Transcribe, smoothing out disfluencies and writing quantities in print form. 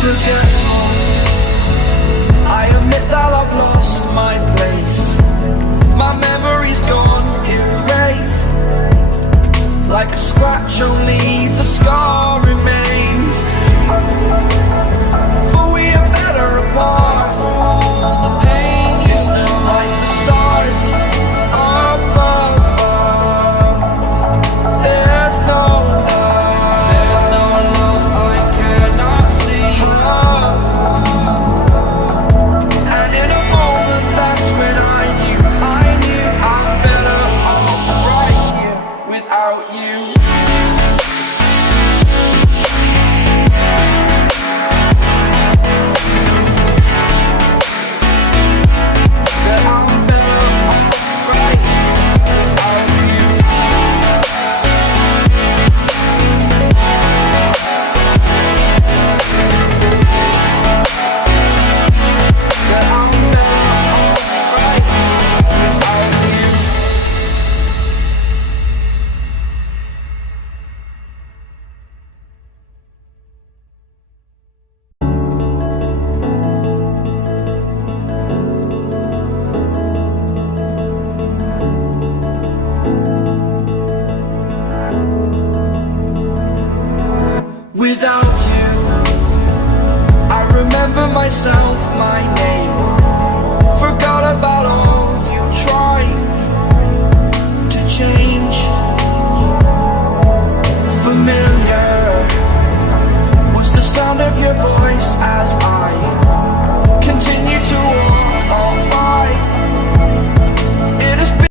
forgetful. I admit that I've lost my place. My memory's gone erased. Like a scratch, only the scar remains. For we are better apart from all the pain. Distant like the stars above. There's no love, there's no love I cannot see. And in a moment that's when I knew I'm better off right here without you. That I'm better off right here without you. That I'm better off right here without you. Without you, I remember myself, my name.